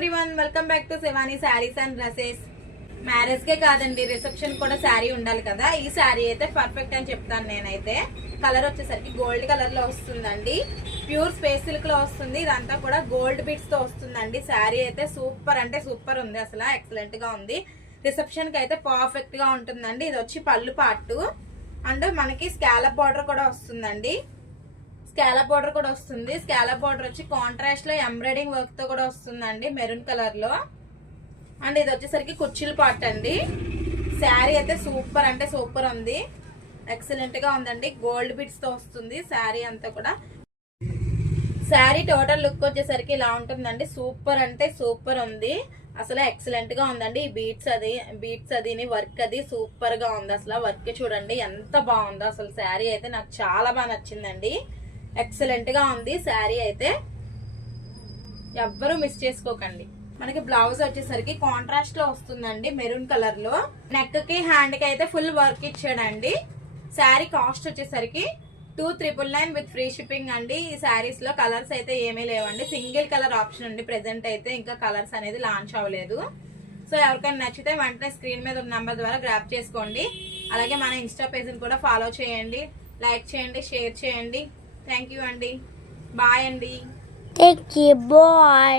Everyone, welcome back to Shivani sarees and dresses. Marriage కే కాదండి, reception కూడా శారీ ఉండాలి కదా. ఈ శారీ అయితే పర్ఫెక్ట్ అని చెప్తాను నేనైతే. కలర్ వచ్చేసరికి గోల్డ్ కలర్ లో వస్తుందండి, ప్యూర్ స్పేస్ సిల్క్ లో వస్తుంది. ఇదంతా కూడా గోల్డ్ బీట్స్ తో వస్తుందండి. శారీ అయితే సూపర్ అంటే సూపర్ ఉంది, అసలు ఎక్సలెంట్ గా ఉంది. రిసెప్షన్ కి అయితే పర్ఫెక్ట్ గా ఉంటుందండి. ఇది వచ్చి పళ్ళు పార్ట్ అండ్ మనకి స్కాలప్ బార్డర్ కూడా వస్తుందండి. స్కాలప్ బార్డర్ కూడా వస్తుంది. స్కాలప్ బార్డర్ వచ్చి కాంట్రాస్ట్ లో ఎంబ్రాయిడింగ్ వర్క్ తో కూడా వస్తుందండి, మెరూన్ కలర్ లో. అండ్ ఇది వచ్చేసరికి కుర్చీల పార్ట్ అండి. శారీ అయితే సూపర్ అంటే సూపర్ ఉంది, ఎక్సలెంట్ గా ఉందండి. గోల్డ్ బిట్స్ తో వస్తుంది శారీ అంతా కూడా. శారీ టోటల్ లుక్ వచ్చేసరికి ఇలా ఉంటుందండి. సూపర్ అంటే సూపర్ ఉంది, అసలు ఎక్సలెంట్ గా ఉందండి. ఈ బీట్స్ అది వర్క్ అది సూపర్ గా ఉంది. అసలు వర్క్ చూడండి ఎంత బాగుందో. అసలు శారీ అయితే నాకు చాలా బాగా నచ్చిందండి, ఎక్సలెంట్ గా ఉంది శారీ అయితే. ఎవ్వరూ మిస్ చేసుకోకండి. మనకి బ్లౌజ్ వచ్చేసరికి కాంట్రాస్ట్ లో వస్తుందండి, మెరూన్ కలర్ లో. నెక్ కి హ్యాండ్ కి అయితే ఫుల్ వర్క్ ఇచ్చాడండి. శారీ కాస్ట్ వచ్చేసరికి 2,999 విత్ ఫ్రీ షిప్పింగ్ అండి. ఈ శారీస్ లో కలర్స్ అయితే ఏమీ లేవండి, సింగిల్ కలర్ ఆప్షన్ అండి. ప్రెసెంట్ అయితే ఇంకా కలర్స్ అనేది లాంచ్ అవ్వలేదు. సో ఎవరికైనా నచ్చితే వెంటనే స్క్రీన్ మీద ఉన్న నెంబర్ ద్వారా గ్రాప్ చేసుకోండి. అలాగే మన ఇన్స్టా పేజ్ ని కూడా ఫాలో చేయండి, లైక్ చేయండి, షేర్ చేయండి. థ్యాంక్ యూ అండి, బాయ్ అండి. Thank you, boy.